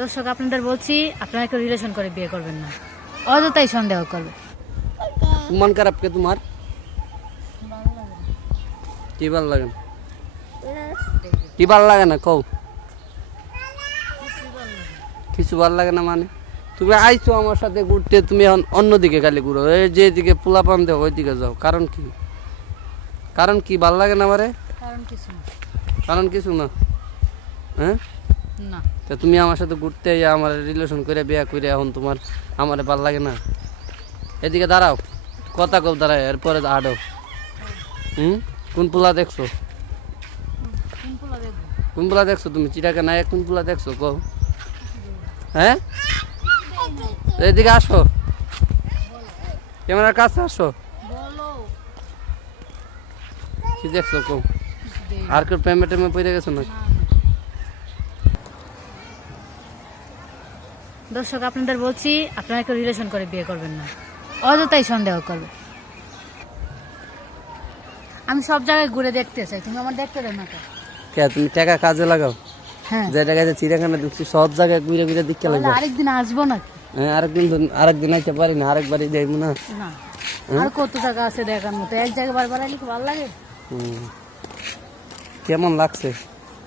দর্শক আপনাদের বলছি, আপনারা কেউ রিলেশন করে বিয়ে করবেন না, অযথাই সন্দেহ করবে। মন খারাপ কে তোমার? কি ভালো লাগে না? কি ভালো লাগে না কও? কিছু ভালো লাগে না মানে? তুমি আইছো আমার সাথে ঘুরতে, তুমি এখন অন্যদিকে খালি ঘুরো, এই যেদিকে পোলাপান দেও ওইদিকে যাও। কারণ কি? কারণ কি ভালো লাগে না আমারে? কারণ কিছু না। কারণ কিছু না? হ্যাঁ না, তা তুমি আমার সাথে ঘুরতে আমার রিলেশন করে বিয়ে করে এখন তোমার আমার ভালো লাগে না? এদিকে দাঁড়াও, কথা কও, দাঁড়ায় এরপরে আডো। কোন পোলা দেখছো? কোন পোলা দেখছো তুমি? চিটাকে নাই কোন পোলা দেখছো কও? হ্যাঁ এদিকে আসো, ক্যামেরার কাছে আসো। কি দেখছো কও? আর কেউ প্রেমে টেমে পড়ে গেছো না? দর্শক আপনাদের বলছি, আপনারা কেউ রিলেশন করে বিয়ে করবেন না, অযথাই সন্দেহ করবে। আমি সব জায়গায় ঘুরে দেখতে চাই, তুমি আমার দেখতে দেন না। কে তুমি টাকা কাজে লাগাও? হ্যাঁ, যে টাকা চিড়িয়াখানা ঢুকছি সব জায়গায় ঘুরে ঘুরে দেখতে লাগবে। আরেকদিন আসবো নাকি? হ্যাঁ আরেকদিন আইতে পারি না, আরেকবারই যাইবো না। না, আর কত টাকা আছে দেখার মতো, এক জায়গায় বারবার আইলে কি ভালো লাগে? কেমন লাগছে?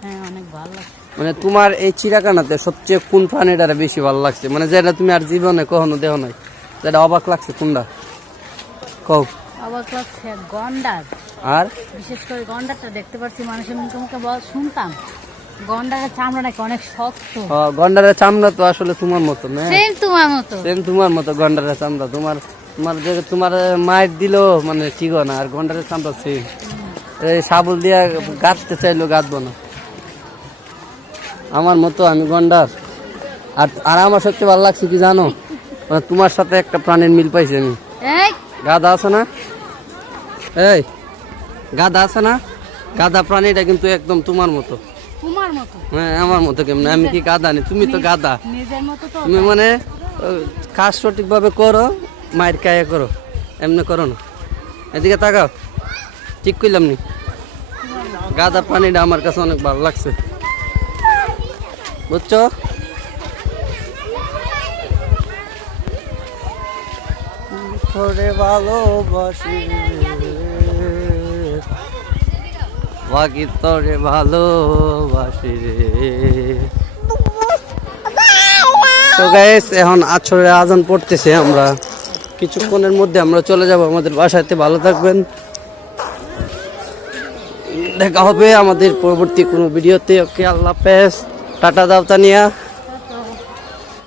হ্যাঁ, অনেক ভালো লাগে। মানে তোমার এই চিড়িয়াখানাতে সবচেয়ে কোন প্রাণীটারে বেশি ভালো লাগছে? মানে যেটা তুমি আর জীবনে কখনো দেখো নাই, যেটা অবাক লাগছে কোনটা কও? অবাক লাগছে গন্ডার। আর বিশেষ করে গন্ডারটা দেখতে পাচ্ছি মানুষের মুখে মুখে শুনতাম গন্ডারের চামড়া নাকি অনেক শক্ত। গন্ডারের চামড়া তো আসলে তোমার মতো না? সেম তোমার মতো। সেম তোমার মতো গন্ডারের চামড়া। তোমার তোমার মায়ের দিল মানে ঠিক না, আর গন্ডারের চামড়া সেম। এই সাবল দিয়া গাঁথতে চাইলো গাঁথবো না। আমার মতো আমি গন্ডার। আর আমার সবচেয়ে ভালো লাগছে কি জানো? মানে তোমার সাথে একটা প্রাণীর মিল পাইছি আমি। এই গাধা আছে না? এই গাধা আছে না? গাধা প্রাণীটা কিন্তু একদম তোমার মতো। তোমার মতো? হ্যাঁ আমার মতো। কেমন? আমি কি গাধা নি? তুমি তো গাধা। নিজের মতো তো। তুমি মানে কাজ সঠিকভাবে করো, মায়ের কায়া করো, এমনি করো না। এদিকে তাকাও, ঠিক করলাম নি? গাধা প্রাণীটা আমার কাছে অনেক ভালো লাগছে, বুঝছো? তোরে ভালোবাসি বাকি তোরে ভালোবাসি রে। তো গাইস এখন আসরের আজান পড়তেছে, আমরা কিছুক্ষণের মধ্যে আমরা চলে যাব আমাদের বাসাতে। ভালো থাকবেন, দেখা হবে আমাদের পরবর্তী কোনো ভিডিওতে। ওকে, আল্লাহ হাফেজ, টাটা দাও তানিয়া।